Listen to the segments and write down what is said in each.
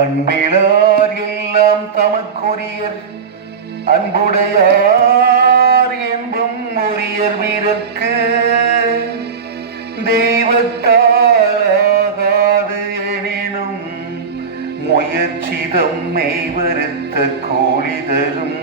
அன்பிலார் எல்லாம் தமக்குரியர் அன்புடையார் என்பும் உரியர் வீரர்க்கு தெய்வத்தாலாகாது எனினும் முயற்சிதம் மெய்வருத்த கோழி தரும்.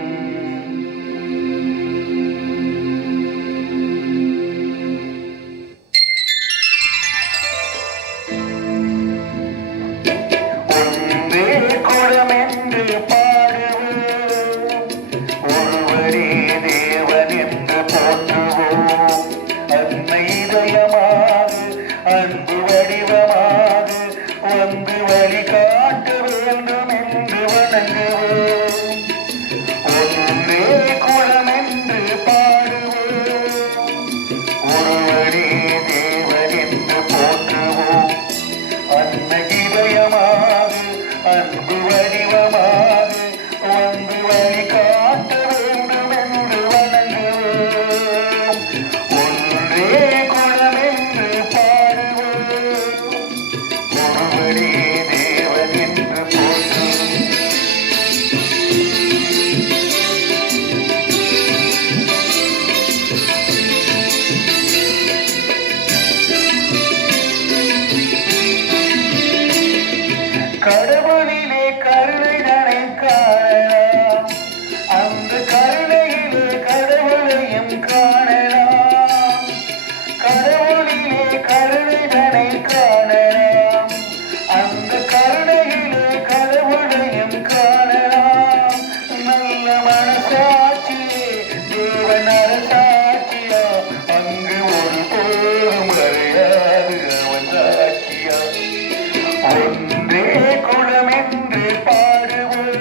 அன்பு வடிவமாக வந்து வழிகாட்ட வேண்டும் என்று வணங்குவோம். ஒன்றே குலம் என்று பாடுவோம். ஒருவரே தேவன் என்று போற்றுவோம். அன்னை இதயமாக அன்பு வடிவமாக வந்து வழிகாட்ட வேண்டும் என்று வணங்குவோம். ஒன்றே குலம் என்று கடவுளிலே கருணைதனை காணலாம். அந்த கருணையிலே கடவுளையும் காணலாம். கடவுளிலே கருணைதனை காணலாம். அந்த கருணையிலே கடவுளையும் காணலாம். நல்ல மனசாட்சியே தேவன் அரசாட்சியா, அங்கு ஒரு போதும் அறியாது அவன் சாட்சியா. ஒன்றே குலம் என்று பாடுவோம்.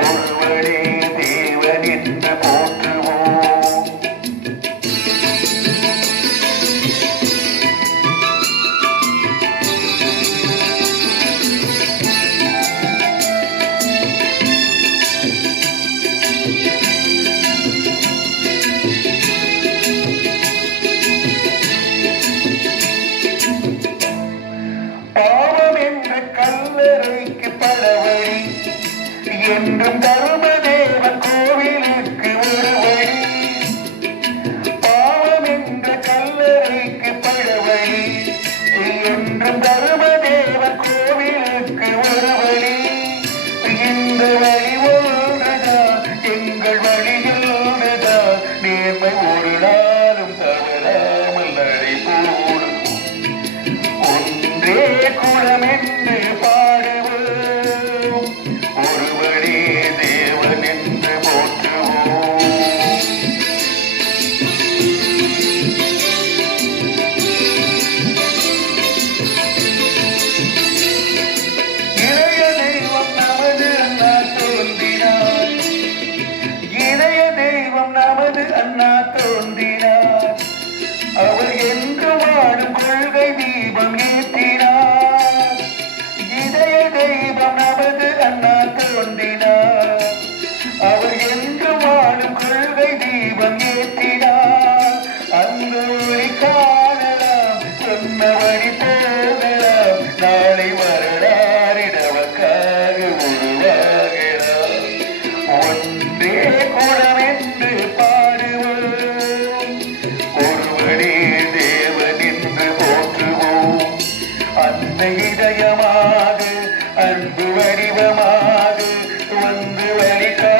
ஒருவரே தேவன் என்று போற்றுவோம். கல்லறைக்கு பலவழி என்றும் தருமதேவன் கோவிலுக்கு ஒரு வழி. பாவம் என்ற கல்லறைக்கு பலவழி என்றும் தருமதேவன் கோவிலுக்கு ஒரு வழி. இந்த வழி ஒன்றுதான் எங்கள் வழியோடுதான். நேர்மை ஒரு நாளும் தவறாமல் நடைபோடும். ஒன்றே குலம் என்று பாடுவோம். ஒருவரே தேவன் என்று போற்றுவோம். இளைய தெய்வம் நமது அண்ணா தோன்றினார். இளைய தெய்வம் நமது அண்ணா தோன்றினார். அவர் என்று வாழும் கொள்கை தீபம் ஏற்றினார். இதய தெய்வம் நமது அண்ணா தோன்றினார். அவர் என்று வாழும் கொள்கை தீபம் ஏற்றினார். அந்த ஒளி காணலாம், சொன்ன வழி போகலாம். நாளை வரலாறு நமக்காக உருவாகலாம். ஒன்றே குலம் என்று பாடுவோம். ஒருவரே தேவன் என்று போற்றுவோம். அன்னை இதயமாக அன்பு வடிவமாக வந்து வழிகாட்ட